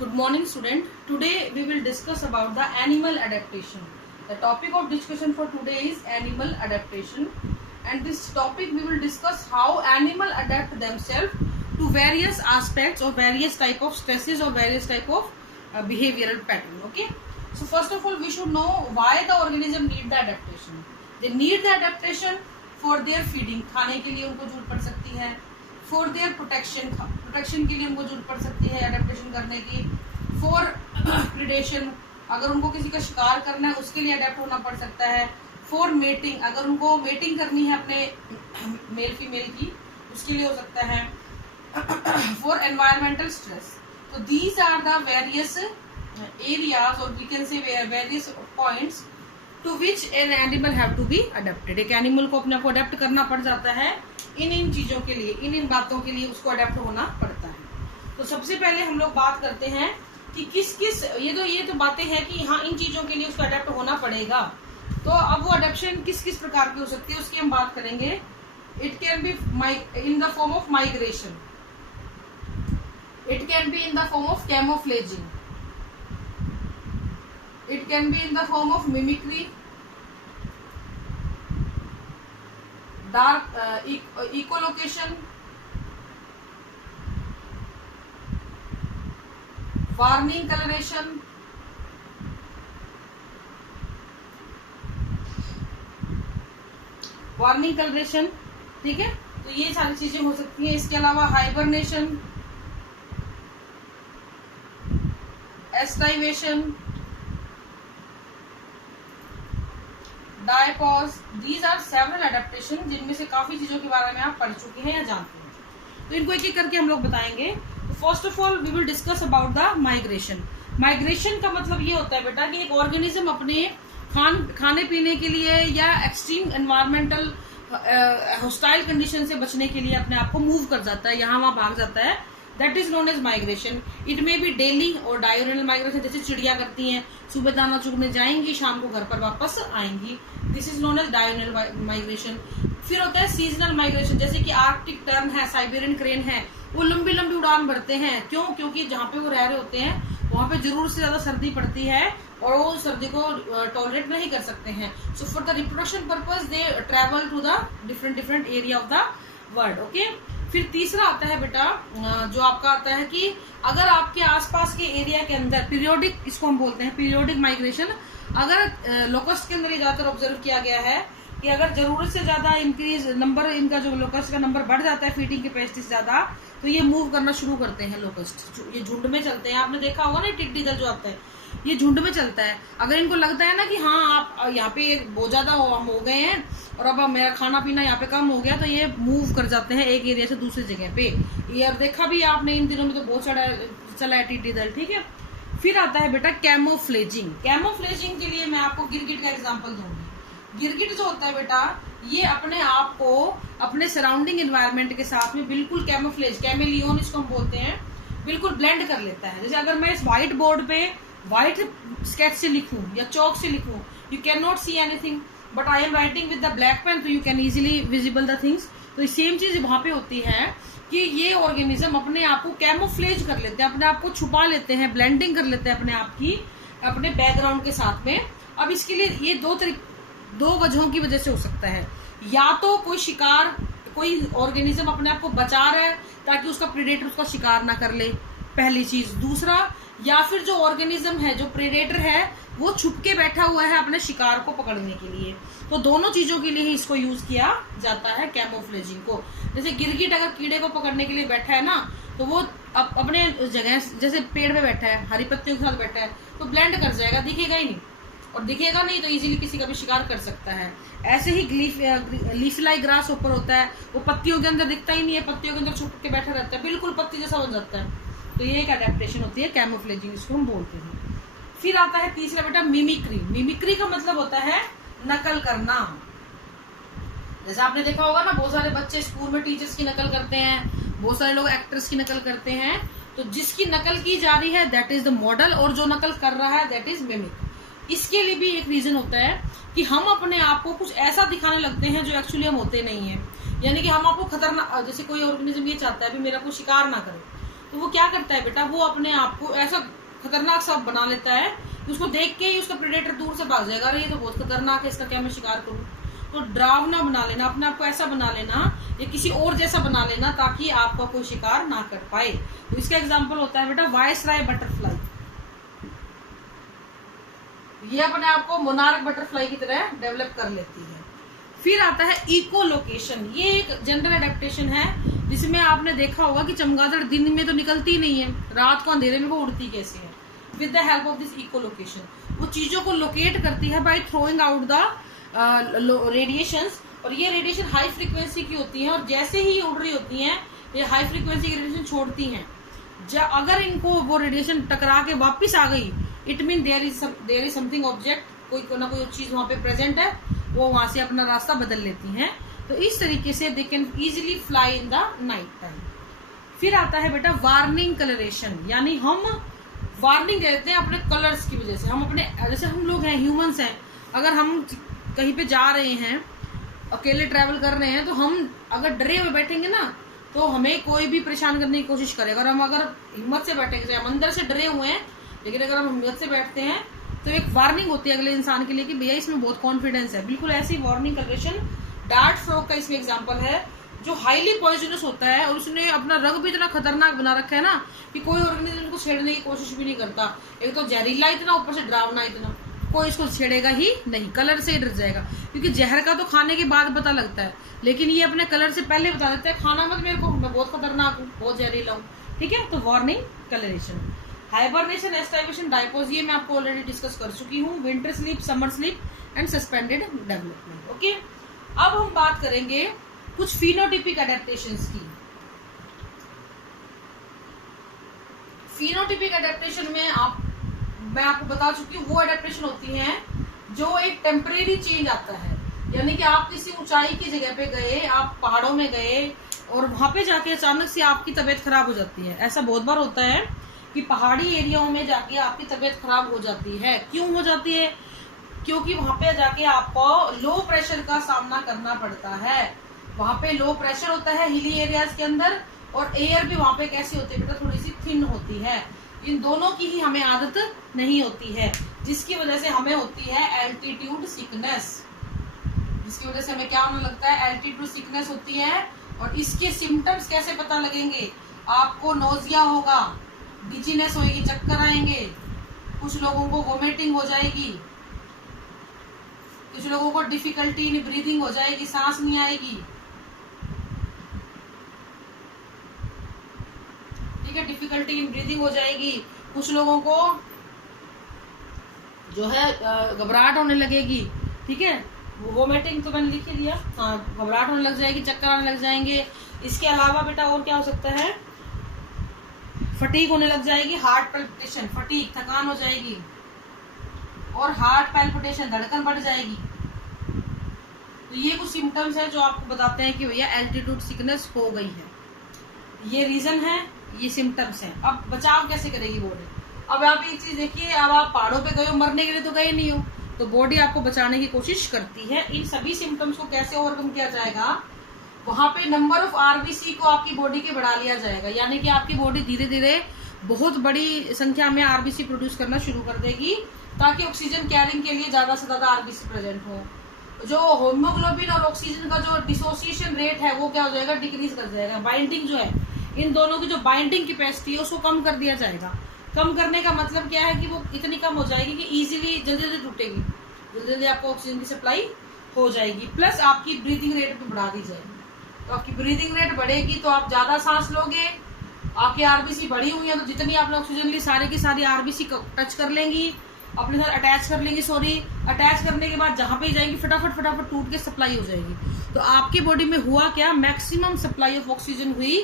Good morning, student. Today we will discuss about the animal adaptation. The topic of discussion for today is animal adaptation, and this topic we will discuss how animal adapt themselves to various aspects or various type of stresses or various type of behavioral pattern. Okay. So first of all, we should know why the organism need the adaptation. They need the adaptation for their feeding. खाने के लिए उनको जरूरत पड़ सकती है. For their protection के लिए उनको जरूरत पड़ सकती है adaptation करने की. For predation, अगर उनको किसी का शिकार करना है उसके लिए अडेप्ट होना पड़ सकता है. For mating, अगर उनको मेटिंग करनी है अपने मेल फीमेल की उसके लिए हो सकता है. For environmental stress. So these are the various areas or we can say various points to which an animal have to be adapted. एक एनिमल को अपने आप को अडेप्ट करना पड़ जाता है इन चीजों के लिए, इन बातों के लिए उसको अडेप्ट होना पड़ता है. तो सबसे पहले हम लोग बात करते हैं कि किस किस ये तो बातें हैं कि हाँ इन चीजों के लिए उसको अडेप्ट होना पड़ेगा. तो अब वो अडेप्शन किस किस प्रकार की हो सकती है उसकी हम बात करेंगे. It can be in the form of migration. It can be in the form of camouflaging. It can be in the form of mimicry, dark echolocation, warning coloration, ठीक है. तो ये सारी चीजें हो सकती हैं. इसके अलावा hibernation, aestivation, diapause. These are several adaptation जिनमें से काफी चीजों के बारे में आप पढ़ चुके हैं या जानते हैं. तो इनको एक एक करके हम लोग बताएंगे. First of all we will discuss about the migration. Migration का मतलब ये होता है बेटा कि एक ऑर्गेनिज्म अपने खाने पीने के लिए या एक्सट्रीम एनवायरमेंटल हॉस्टाइल कंडीशन से बचने के लिए अपने आप को मूव कर जाता है, यहाँ वहां भाग जाता है. That is known as migration. It may be daily और diurnal migration, जैसे चिड़िया करती हैं, सुबह दाना चुगने जाएंगी, शाम को घर पर वापस आएंगी. This is known as diurnal migration. फिर होता है seasonal migration, जैसे कि आर्कटिक टर्न है, साइबेरियन क्रेन है, वो लंबी लंबी उड़ान भरते हैं. क्यों? क्योंकि जहाँ पे वो रह रहे होते हैं वहाँ पे जरूर से ज्यादा सर्दी पड़ती है और वो सर्दी को टॉलरेट नहीं कर सकते हैं. So for the reproduction purpose they travel to the different area of the world. Okay. फिर तीसरा आता है बेटा जो आपका आता है कि अगर आपके आसपास के एरिया के अंदर पीरियोडिक, इसको हम बोलते हैं पीरियोडिक माइग्रेशन. अगर लोकस्ट के अंदर ये ज्यादातर ऑब्जर्व किया गया है कि अगर जरूरत से ज्यादा इंक्रीज नंबर, इनका जो लोकस्ट का नंबर बढ़ जाता है फीडिंग कैपेसिटी से ज्यादा, तो ये मूव करना शुरू करते हैं. लोकस्ट ये झुंड में चलते हैं. आपने देखा होगा ना टिड्डी दल जो आता है ये झुंड में चलता है. अगर इनको लगता है ना कि हाँ आप यहाँ पे बहुत ज्यादा हम हो गए हैं और अब मेरा खाना पीना यहाँ पे कम हो गया, तो ये मूव कर जाते हैं एक एरिया से दूसरी जगह पे. ये देखा भी आपने इन दिनों में तो बहुत चला है टिड्डी दल. ठीक है. फिर आता है बेटा कैमोफ्लेजिंग. कैमोफ्लेजिंग के लिए मैं आपको गिरगिट का एग्जाम्पल दूंगी. गिरगिट जो होता है बेटा ये अपने आप को अपने सराउंडिंग एनवायरमेंट के साथ में बिल्कुल कैमोफ्लेज, कैमेलियन इसको हम बोलते हैं, बिल्कुल ब्लेंड कर लेता है. जैसे अगर मैं इस व्हाइट बोर्ड पे व्हाइट स्केच से लिखूं या चौक से लिखूं, you can not see anything, but I am writing with the black pen, तो you can easily visible the things. तो सेम चीज वहां पे होती है कि ये ऑर्गेनिज्म अपने आप को कैमोफ्लेज कर लेते हैं, अपने आप को छुपा लेते हैं, ब्लेंडिंग कर लेते हैं अपने आप की अपने बैकग्राउंड के साथ में. अब इसके लिए ये दो वजहों की वजह से हो सकता है. या तो कोई शिकार, कोई ऑर्गेनिज्म अपने आप को बचा रहा है ताकि उसका प्रेडेटर उसका शिकार ना कर ले, पहली चीज. दूसरा, या फिर जो ऑर्गेनिज्म है, जो प्रेडेटर है, वो छुप के बैठा हुआ है अपने शिकार को पकड़ने के लिए. तो दोनों चीजों के लिए ही इसको यूज किया जाता है कैमोफ्लेजिंग को. जैसे गिरगिट अगर कीड़े को पकड़ने के लिए बैठा है ना, तो वो अपने जगह, जैसे पेड़ पे बैठा है, हरी पत्तियों के साथ बैठा है, तो ब्लेंड कर जाएगा, दिखेगा ही नहीं. और दिखेगा नहीं तो इजीली किसी का भी शिकार कर सकता है. ऐसे ही लीफलाई ग्रास ऊपर होता है, वो पत्तियों के अंदर दिखता ही नहीं है, पत्तियों के अंदर छुप के बैठा रहता है, बिल्कुल पत्ती जैसा बन जाता है. तो ये एक अडेप्टेशन होती है, कैमोफ्लेजिंग इसको हम बोलते हैं. फिर आता है तीसरा बेटा मिमिक्री. मिमिक्री का मतलब होता है नकल करना. जैसे आपने देखा होगा ना, बहुत सारे बच्चे स्कूल में टीचर्स की नकल करते हैं, बहुत सारे लोग एक्टर्स की नकल करते हैं. तो जिसकी नकल की जा रही है दैट इज द मॉडल, और जो नकल कर रहा है दैट इज मिमिक. इसके लिए भी एक रीजन होता है कि हम अपने आप को कुछ ऐसा दिखाने लगते हैं जो एक्चुअली हम होते नहीं है. यानी कि हम आपको खतरनाक, जैसे कोई ऑर्गेनिज्म ये चाहता है भी मेरा कोई शिकार ना करे, तो वो क्या करता है बेटा, वो अपने आप को ऐसा खतरनाक सा बना लेता है कि उसको देख के ही उसका प्रेडेटर दूर से भाग जाएगा, अरे ये तो बहुत खतरनाक है, इसका क्या मैं शिकार करूं। तो डरावना बना लेना, अपने आप को ऐसा बना लेना या किसी और जैसा बना लेना ताकि आपका कोई शिकार ना कर पाए। तो इसका एग्जाम्पल होता है बेटा वायसराय बटरफ्लाई, ये अपने आप को मोनार्क बटरफ्लाई की तरह डेवलप कर लेती है। फिर आता है इको लोकेशन, ये एक जनरल एडेप्टेशन है जिसमें आपने देखा होगा कि चमगादड़ दिन में तो निकलती नहीं है, रात को अंधेरे में वो उड़ती कैसे है। With the help of this echo location वो चीजों को लोकेट करती है by throwing out the radiations, और ये रेडिएशन हाई फ्रीक्वेंसी की होती है और जैसे ही उड़ रही होती हैं ये हाई फ्रीक्वेंसी की रेडिएशन छोड़ती हैं। अगर इनको वो रेडिएशन टकरा के वापिस आ गई, it mean there is something object, कोई ना कोई चीज वहां पे प्रेजेंट है, वो वहां से अपना रास्ता बदल लेती हैं। तो इस तरीके से they can easily fly in the night time. फिर आता है बेटा वार्निंग कलरेशन, यानी हम वार्निंग देते हैं अपने कलर्स की वजह से। हम अपने, जैसे हम लोग हैं, ह्यूमंस हैं, अगर हम कहीं पे जा रहे हैं, अकेले ट्रैवल कर रहे हैं, तो हम अगर डरे हुए बैठेंगे ना तो हमें कोई भी परेशान करने की कोशिश करेगा। और हम अगर हिम्मत से बैठेंगे, हम अंदर से डरे हुए हैं लेकिन अगर हम हिम्मत से बैठते हैं तो एक वार्निंग होती है अगले इंसान के लिए कि भैया इसमें बहुत कॉन्फिडेंस है। बिल्कुल ऐसी वार्निंग कलरेशन डार्ट फ्रॉग का इसमें एग्जाम्पल है, जो हाईली पॉइजनस होता है और उसने अपना रंग भी इतना खतरनाक बना रखा है ना कि कोई ऑर्गेनिज्म को छेड़ने की कोशिश भी नहीं करता। एक तो जहरीला इतना, ऊपर से डरावना इतना, कोई इसको छेड़ेगा ही नहीं, कलर से ही डर जाएगा। क्योंकि जहर का तो खाने के बाद पता लगता है, लेकिन ये अपने कलर से पहले बता देता है खाना मत मेरे को, मैं बहुत खतरनाक हूँ, बहुत जहरीला हूँ। ठीक है, तो वार्निंग कलरेशन। हाइबरनेशन, एस्टाइवेशन, डायपोज, ये मैं आपको ऑलरेडी डिस्कस कर चुकी हूँ। Winter sleep, summer sleep and suspended development. Okay, अब हम बात करेंगे कुछ फिनोटिपिक एडेप्टेशंस की। फिनोटिपिक एडेप्टेशन में मैं आपको बता चुकी हूँ, वो एडेप्टेशन होती है जो एक टेम्परेरी चेंज आता है, यानी कि आप किसी ऊंचाई की जगह पे गए, आप पहाड़ों में गए और वहां पे जाके अचानक से आपकी तबीयत खराब हो जाती है। ऐसा बहुत बार होता है कि पहाड़ी एरियाओं में जाके आपकी तबीयत खराब हो जाती है। क्यों हो जाती है? क्योंकि वहां पे जाके आपको लो प्रेशर का सामना करना पड़ता है। वहां पे लो प्रेशर होता है हिली एरियाज के अंदर, और एयर भी वहां पे कैसी होती है बेटा, थोड़ी सी थिन होती है। इन दोनों की ही हमें आदत नहीं होती है, जिसकी वजह से हमें होती है एल्टीट्यूड सिकनेस। जिसकी वजह से हमें क्या होने लगता है, एल्टीट्यूड सिकनेस होती है। और इसके सिम्टम्स कैसे पता लगेंगे? आपको नोजिया होगा, डिजीनेस होगी, चक्कर आएंगे, कुछ लोगों को वोमिटिंग हो जाएगी, कुछ लोगों को डिफिकल्टी इन ब्रीदिंग हो जाएगी, सांस नहीं आएगी। ठीक है, डिफिकल्टी इन ब्रीदिंग हो जाएगी। कुछ लोगों को जो है घबराहट होने लगेगी। ठीक है, वोमिटिंग तो मैंने लिख ही दिया, हाँ, घबराहट होने लग जाएगी, चक्कर आने लग जाएंगे। इसके अलावा बेटा और क्या हो सकता है, फटीग होने लग जाएगी, हार्ट पैल्पिटेशन, फटीग, थकान हो जाएगी, और हार्ट पैल्पिटेशन, धड़कन बढ़ जाएगी। तो ये कुछ सिम्टम्स है जो आपको बताते हैं कि भैया एल्टीट्यूड सिकनेस हो गई है। ये रीजन है, ये सिम्टम्स हैं। अब बचाव कैसे करेगी बॉडी? अब आप एक चीज देखिए, अब आप पहाड़ों पे गए हो, मरने के लिए तो गए नहीं हो, तो बॉडी आपको बचाने की कोशिश करती है। इन सभी सिम्टम्स को कैसे ओवरकम किया जाएगा? वहां पे नंबर ऑफ आरबीसी को आपकी बॉडी के बढ़ा लिया जाएगा, यानी कि आपकी बॉडी धीरे धीरे बहुत बड़ी संख्या में आरबीसी प्रोड्यूस करना शुरू कर देगी, ताकि ऑक्सीजन कैरिंग के लिए ज्यादा से ज्यादा आरबीसी प्रेजेंट हो। जो हीमोग्लोबिन और ऑक्सीजन का जो डिसोसिएशन रेट है वो क्या हो जाएगा, डिक्रीज कर जाएगा। बाइंडिंग जो है, इन दोनों की जो बाइंडिंग कैपेसिटी है उसको कम कर दिया जाएगा। कम करने का मतलब क्या है कि वो इतनी कम हो जाएगी कि इजीली जल्दी जल्दी टूटेगी, जल्दी जल्दी आपको ऑक्सीजन की सप्लाई हो जाएगी। प्लस आपकी ब्रीदिंग रेट भी बढ़ा दी जाएगी। तो आपकी ब्रीदिंग रेट बढ़ेगी तो आप ज्यादा सांस लोगे, आपकी आरबीसी बढ़ी हुई है तो जितनी आपने ऑक्सीजन ली सारी की सारी आरबीसी टच कर लेंगी, अपने साथ अटैच कर लेंगी। अटैच करने के बाद जहां पे जाएंगी फटाफट टूट के सप्लाई हो जाएगी। तो आपकी बॉडी में हुआ क्या, मैक्सिमम सप्लाई ऑफ ऑक्सीजन हुई,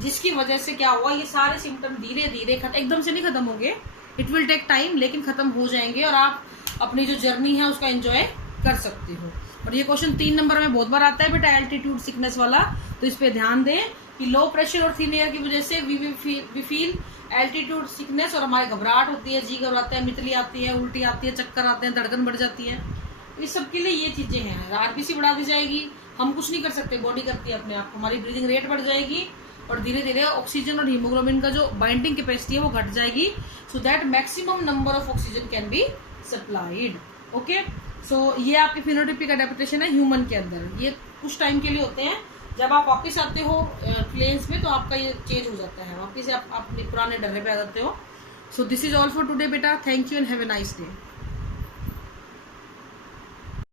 जिसकी वजह से क्या हुआ, ये सारे सिम्टम धीरे धीरे एकदम से नहीं खत्म होंगे, इट विल टेक टाइम, लेकिन खत्म हो जाएंगे और आप अपनी जो जर्नी है उसका एंजॉय कर सकते हो। और ये क्वेश्चन 3 नंबर में बहुत बार आता है बेटा, एल्टीट्यूड सिकनेस वाला, तो इस पे ध्यान दें कि लो प्रेशर और थिन एयर की वजह से वी फील एल्टीट्यूड सिकनेस, और हमारी घबराहट होती है, जी घबराते हैं, मितली आती है, उल्टी आती है, चक्कर आते हैं, धड़कन बढ़ जाती है। इस सब के लिए ये चीजें हैं। आरबीसी बढ़ा दी जाएगी, हम कुछ नहीं कर सकते, बॉडी करती है अपने आप। हमारी ब्रीदिंग रेट बढ़ जाएगी, और धीरे धीरे ऑक्सीजन और हीमोग्लोबिन का जो बाइंडिंग कैपेसिटी है वो घट जाएगी, so that maximum number of oxygen can be supplied. Okay, so ये आपके फिनोटाइपिक एडेप्टेशन है ह्यूमन के अंदर। ये कुछ टाइम के लिए होते हैं, जब आप वापस आते हो प्लेन्स में तो आपका ये चेंज हो जाता है, वापस आप अपने पुराने डरे पे आ जाते हो। So this is all for today बेटा, thank you and have a nice day.